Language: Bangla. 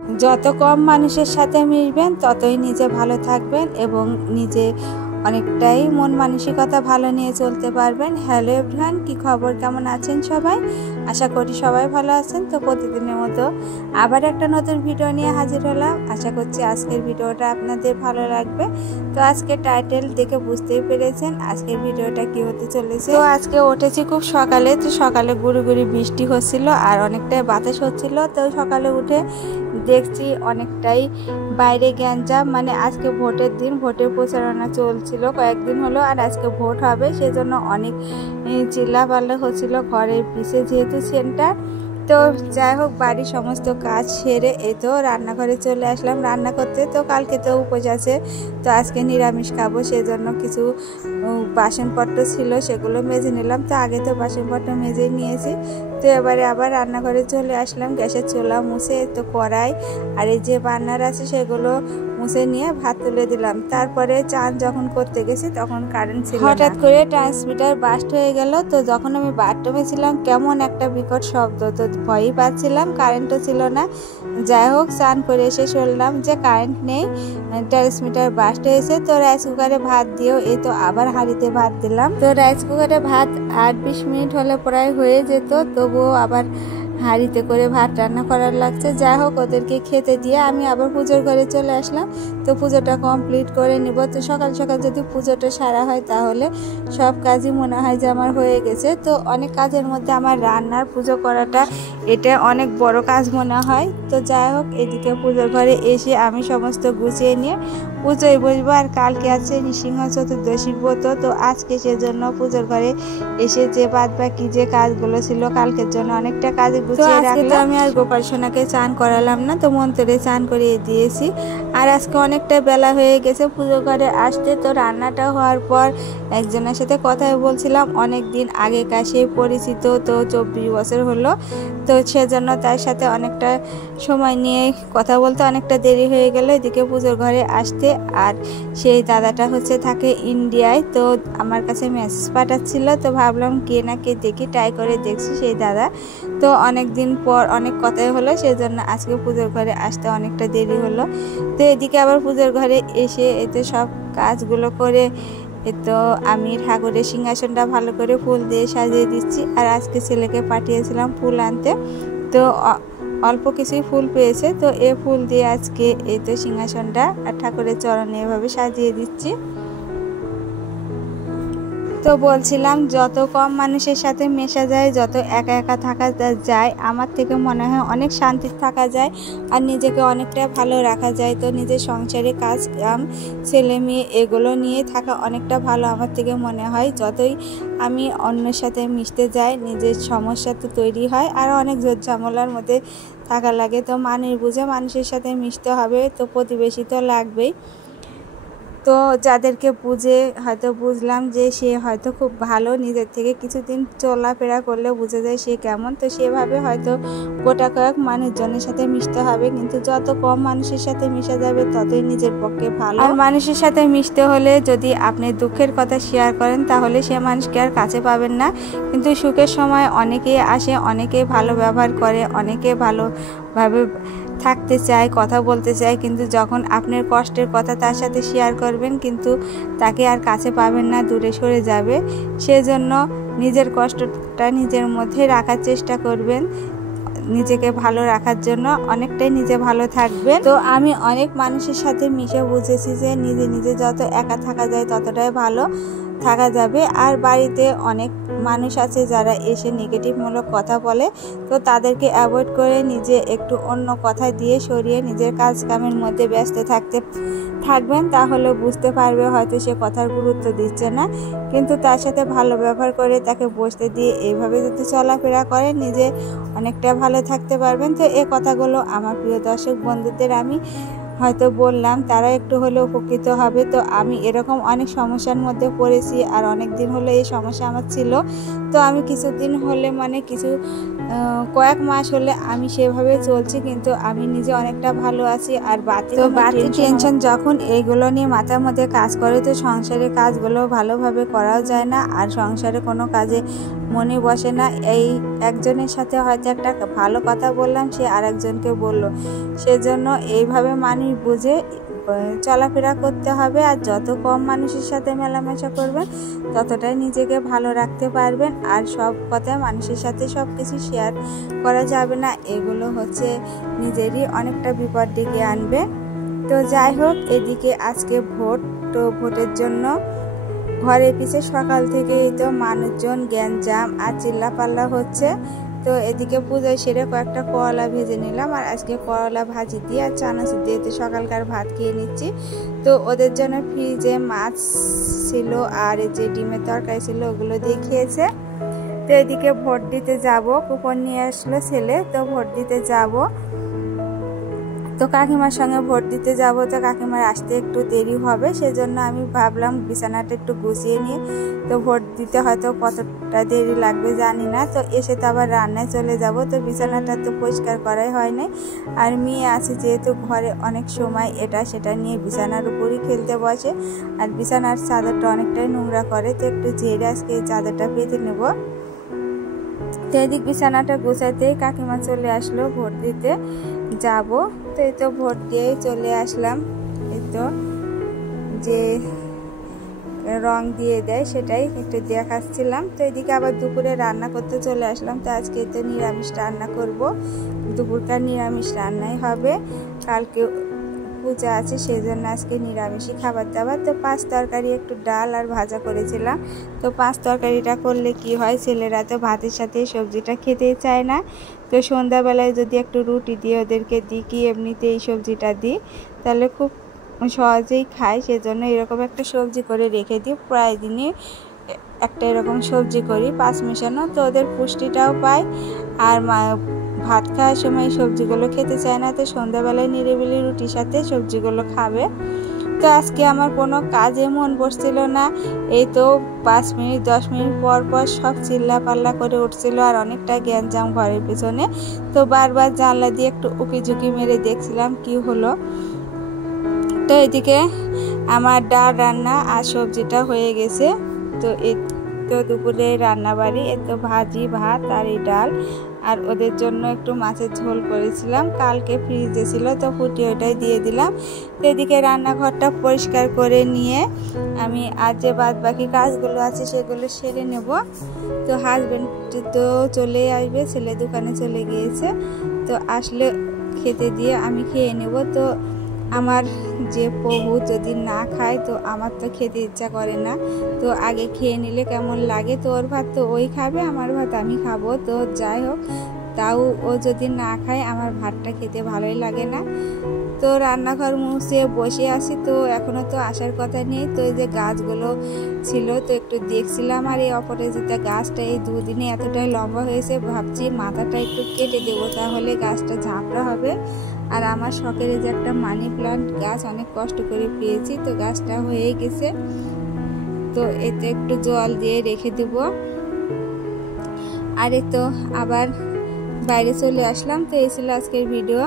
যত কম মানুষের সাথে মিশবেন ততই নিজে ভালো থাকবেন এবং নিজে অনেকটাই মন মানসিকতা ভালো নিয়ে চলতে পারবেন। হ্যালো এভরিওয়ান, কি খবর, কেমন আছেন সবাই? আশা করি সবাই ভালো আছেন। তো প্রতিদিনের মতো আবার একটা নতুন ভিডিও নিয়ে হাজির হলাম। আশা করছি আজকের ভিডিওটা আপনাদের ভালো লাগবে। তো আজকে টাইটেল দেখে বুঝতেই পেরেছেন আজকের ভিডিওটা কি হতে চলেছে। তো আজকে উঠেছি খুব সকালে, তো সকালে গুড়ি গুড়ি বৃষ্টি হচ্ছিল আর অনেকটাই বাতাস হচ্ছিল। তো সকালে উঠে দেখছি অনেকটাই বাইরে গ্যাঞ্জাম, মানে আজকে ভোটের দিন, ভোটের প্রচারণা চলছিল কয়েকদিন হলো আর আজকে ভোট হবে, সেজন্য অনেক চিল্লাপাল্লা হচ্ছিল ঘরের পিছে যেহেতু সেন্টার। তো যাই হোক, বাড়ির সমস্ত কাজ সেরে এই তো রান্নাঘরে চলে আসলাম রান্না করতে। তো কালকে তো উপোস আছে, তো আজকে নিরামিষ খাবো, সেজন্য কিছু বাসনপত্র ছিল সেগুলো মেজে নিলাম। তো আগে তো বাসনপত্র মেজে নিয়েছি। তো এবারে আবার রান্নাঘরে চলে আসলাম, গ্যাসের চুলা মুছে তো কড়াই আর এই যে বান্নার আছে সেগুলো মুছে নিয়ে ভাত তুলে দিলাম। তারপরে চান যখন করতে গেছি তখন কারেন্ট ছিল, হঠাৎ করে ট্রান্সমিটার বাস্ট হয়ে গেল। তো যখন আমি বাথরুমে ছিলাম কেমন একটা বিকট শব্দ, তো ভয়ই পাচ্ছিলাম, কারেন্টও ছিল না। যাই হোক, চান করে এসে শুনলাম যে কারেন্ট নেই, ট্রান্সমিটার বাস্ট হয়েছে। তো রাইস কুকারে ভাত দিয়েও এই তো আবার হাঁড়িতে ভাত দিলাম। তো রাইস কুকারে ভাত 8-20 মিনিট হলে প্রায় হয়ে যেত, তবুও আবার হাঁড়িতে করে ভাত রান্না করার লাগছে। যাই হোক, ওদেরকে খেতে দিয়ে আমি আবার পুজোর ঘরে চলে আসলাম। তো পুজোটা কমপ্লিট করে নিব। তো সকাল সকাল যদি পুজোটা সারা হয় তাহলে সব কাজই মনে হয় যে আমার হয়ে গেছে। তো অনেক কাজের মধ্যে আমার রান্নার পুজো করাটা এটা অনেক বড় কাজ মনে হয়। তো যাই হোক, এদিকে পুজোর ঘরে এসে আমি সমস্ত গুছিয়ে নিয়ে পুজোয় বসবো। আর কালকে আছে নৃসিংহ চতুর্দশীর ব্রত, তো আজকে সেজন্য পুজোর ঘরে এসে যে বাদ বাকি যে কাজগুলো ছিল কালকের জন্য অনেকটা কাজ গুছিয়ে রাখলাম। তো আমি আর গোপাল সোনাকে চান করালাম না, তো মন্ত্রে চান করিয়ে দিয়েছি। আর আজকে অনেকটা বেলা হয়ে গেছে পুজো ঘরে আসতে। তো রান্নাটা হওয়ার পর একজনের সাথে কথা বলছিলাম, অনেক দিন আগেকার সেই পরিচিত, তো 24 বছর হলো। তো সেজন্য তার সাথে অনেকটা সময় নিয়ে কথা বলতে অনেকটা দেরি হয়ে গেল এদিকে পুজোর ঘরে আসতে। আর সেই দাদাটা হচ্ছে থাকে ইন্ডিয়ায়, তো আমার কাছে মেসেজ পাঠাচ্ছিল। তো ভাবলাম কে না কে দেখি, ট্রাই করে দেখছি সেই দাদা। তো অনেক দিন পর অনেক কথাই হলো, সেজন্য আজকে পুজোর ঘরে আসতে অনেকটা দেরি হলো। তো এদিকে আবার পুজোর ঘরে এসে এতে সব কাজগুলো করে তো আমি ঠাকুরের সিংহাসনটা ভালো করে ফুল দিয়ে সাজিয়ে দিচ্ছি। আর আজকে ছেলেকে পাঠিয়েছিলাম ফুল আনতে, তো অল্প কিছুই ফুল পেয়েছে। তো এই ফুল দিয়ে আজকে এই তো সিংহাসনটা আর ঠাকুরের চরণে এভাবে সাজিয়ে দিচ্ছি। তো বলছিলাম যত কম মানুষের সাথে মেশা যায়, যত একা একা থাকা যায়, আমার থেকে মনে হয় অনেক শান্তি থাকা যায় আর নিজেকে অনেকটা ভালো রাখা যায়। তো নিজের সংসারে কাজ কাম ছেলে মেয়ে এগুলো নিয়ে থাকা অনেকটা ভালো আমার থেকে মনে হয়। যতই আমি অন্যের সাথে মিশতে যাই নিজের সমস্যা তো তৈরি হয় আর অনেক ঝোট ঝামেলার মধ্যে থাকা লাগে। তো মানুষ বুঝে মানুষের সাথে মিশতে হবে, তো প্রতিবেশী তো লাগবেই। তো যাদেরকে বুঝে হয়তো বুঝলাম যে সে হয়তো খুব ভালো, নিজের থেকে কিছুদিন চলাফেরা করলে বুঝে যায় সে কেমন। তো সেভাবে হয়তো গোটা কয়েক মানুষজনের সাথে মিশতে হবে, কিন্তু যত কম মানুষের সাথে মিশা যাবে ততই নিজের পক্ষে ভালো। আর মানুষের সাথে মিশতে হলে যদি আপনি দুঃখের কথা শেয়ার করেন তাহলে সে মানুষকে আর কাছে পাবেন না, কিন্তু সুখের সময় অনেকেই আসে, অনেকেই ভালো ব্যবহার করে, অনেকে ভালোভাবে থাকতে চায়, কথা বলতে চায়, কিন্তু যখন আপনার কষ্টের কথা তার সাথে শেয়ার করবেন কিন্তু তাকে আর কাছে পাবেন না, দূরে সরে যাবে। সেজন্য নিজের কষ্টটা নিজের মধ্যে রাখার চেষ্টা করবেন, নিজেকে ভালো রাখার জন্য অনেকটাই নিজে ভালো থাকবেন। তো আমি অনেক মানুষের সাথে মিশে বুঝেছি যে নিজে নিজে যত একা থাকা যায় ততটাই ভালো থাকা যাবে। আর বাড়িতে অনেক মানুষ আছে যারা এসে নেগেটিভমূলক কথা বলে, তো তাদেরকে অ্যাভয়েড করে নিজে একটু অন্য কথা দিয়ে সরিয়ে নিজের কাজ কামের মধ্যে ব্যস্ত থাকবেন, তাহলে বুঝতে পারবে হয়তো সে কথার গুরুত্ব দিচ্ছে না, কিন্তু তার সাথে ভালো ব্যবহার করে তাকে বসতে দিয়ে এইভাবে যদি চলাফেরা করে নিজে অনেকটা ভালো থাকতে পারবেন। তো এই কথাগুলো আমার প্রিয় দর্শক বন্ধুদের আমি হয়তো বললাম, তারা একটু হলেও উপকৃত হবে। তো আমি এরকম অনেক সমস্যার মধ্যে পড়েছি আর অনেক দিন হলে এই সমস্যা আমার ছিল। তো আমি কিছুদিন হলে মানে কিছু কয়েক মাস হলে আমি সেভাবে চলছি, কিন্তু আমি নিজে অনেকটা ভালো আছি। আর বাড়তি টেনশন যখন এইগুলো নিয়ে মাথার মধ্যে কাজ করে, তো সংসারের কাজগুলো ভালোভাবে করাও যায় না, আর সংসারে কোনো কাজে মনে বসে না। এই একজনের সাথে হয়তো একটা ভালো কথা বললাম, সে আরেকজনকে বলল, সেজন্য এইভাবে মানুষ বুঝে চলাফেরা করতে হবে। আর যত কম মানুষের সাথে মেলামেশা করবেন ততটাই নিজেকে ভালো রাখতে পারবেন। আর সব কথা মানুষের সাথে সব কিছু শেয়ার করা যাবে না, এগুলো হচ্ছে নিজেরই অনেকটা বিপদ ডেকে আনবে। তো যাই হোক, এদিকে আজকে ভোট, তো ভোটের জন্য ঘরের পিছে সকাল থেকেই তো মানুষজন গ্যাঞ্জাম আর চিল্লাপাল্লা হচ্ছে। তো এদিকে পুজো সেরে কয়েকটা করলা ভেজে নিলাম, আর আজকে করলা ভাজি দিয়ে আর চানাচুর দিয়ে তো সকালকার ভাত খেয়ে নিচ্ছি। তো ওদের জন্য ফ্রিজে মাছ ছিল আর এই যে ডিমের তরকারি ছিল, ওগুলো দিয়ে খেয়েছে। তো এদিকে ভোট দিতে যাব, কুপন নিয়ে আসলো ছেলে, তো ভোট দিতে যাব। তো কাকিমার সঙ্গে ভোট দিতে যাব, তো কাকিমার আসতে একটু দেরি হবে, সেজন্য আমি ভাবলাম বিছানাটা একটু গুছিয়ে নিয়ে তো ভোট দিতে হয়তো কতটা দেরি লাগবে জানি না। তো এসে তো আবার রান্নায় চলে যাব, তো বিছানাটা তো পরিষ্কার করাই হয় নাই। আর মেয়ে আছে যেহেতু ঘরে, অনেক সময় এটা সেটা নিয়ে বিছানার উপরই খেলতে বসে, আর বিছানার চাদরটা অনেকটাই নোংরা করে, তো একটু ঝেড়ে আজকে এই চাদরটা পেতে নেব। তো এদিক বিছানাটা গোছাতেই কাকিমা চলে আসলো, ভোট দিতে যাব। তো এই তো ভোট দিয়েই চলে আসলাম। এই তো যে রং দিয়ে দেয় সেটাই একটু দেখাচ্ছিলাম। তো এদিকে আবার দুপুরে রান্না করতে চলে আসলাম। তো আজকে তো নিরামিষ রান্না করব, দুপুরকার নিরামিষ রান্নাই হবে, কালকে পূজা আছে সেই জন্য আজকে নিরামিষই খাবার দাবার। তো পাঁচ তরকারি, একটু ডাল আর ভাজা করেছিলাম। তো পাঁচ তরকারিটা করলে কি হয়, ছেলেরা তো ভাতের সাথে সবজিটা খেতেই চায় না। তো সন্ধ্যাবেলায় যদি একটু রুটি দিয়ে ওদেরকে দিই, কি এমনিতে এই সবজিটা দিই, তাহলে খুব সহজেই খায়, সেজন্য এরকম একটা সবজি করে রেখে দিই। প্রায় দিনই একটা এরকম সবজি করি, পাঁচ মেশানো, তো ওদের পুষ্টিটাও পায়। আর ভাত খাওয়ার সময় সবজিগুলো খেতে চায় না, তো সন্ধ্যাবেলায় নিরিবিলি রুটির সাথে সবজিগুলো খাবে। তো আজকে আমার কোনো কাজে মন বসছিল না, এই তো 5 মিনিট 10 মিনিট পর পর সব চিল্লা পাল্লা করে উঠছিল, আর অনেকটা গ্যাঞ্জাম ঘরের পেছনে। তো বারবার জানলা দিয়ে একটু উকি ঝুঁকি মেরে দেখছিলাম কি হলো। তো এদিকে আমার ডাল রান্না আর সবজিটা হয়ে গেছে। তো এই তো দুপুরে রান্না বাড়ি, এ তো ভাজি, ভাত আর এই ডাল, আর ওদের জন্য একটু মাছের ঝোল করেছিলাম, কালকে ফ্রিজে ছিল, তো ফুটিয়ে ওটাই দিয়ে দিলাম। তো এদিকে রান্নাঘরটা পরিষ্কার করে নিয়ে আমি আর যে বাদ বাকি কাজগুলো আছে সেগুলো সেরে নেব। তো হাজব্যান্ড তো চলে আসবে, ছেলে দোকানে চলে গিয়েছে, তো আসলে খেতে দিয়ে আমি খেয়ে নেব। তো আমার যে প্রভু যদি না খায়, তো আমার তো খেতে ইচ্ছা করে না, তো আগে খেয়ে নিলে কেমন লাগে। তো ওর ভাত তো ওই খাবে, আমার ভাত আমি খাবো। তো যাই হোক, তাও ও যদি না খায় আমার ভাতটা খেতে ভালোই লাগে না। তো রান্নাঘর মুছে বসে আছি, তো এখনও তো আসার কথা নেই। তো এই যে গাছগুলো ছিল, তো একটু দেখছিলাম, আর এই অপরাজিতা গাছটা এই দুদিনে এতটাই লম্বা হয়েছে, ভাবছি মাথাটা একটু কেটে দেবো, তাহলে গাছটা ঝাঁপড়া হবে। আর আমার শখের যে একটা মানি প্লান্ট গাছ অনেক কষ্ট করে পেয়েছি, তো গাছটা হয়ে গেছে। তো এতে একটু জল দিয়ে রেখে দেব। আর এই তো আবার বাইরে চলে আসলাম। তো এই ছিল আজকের ভিডিও।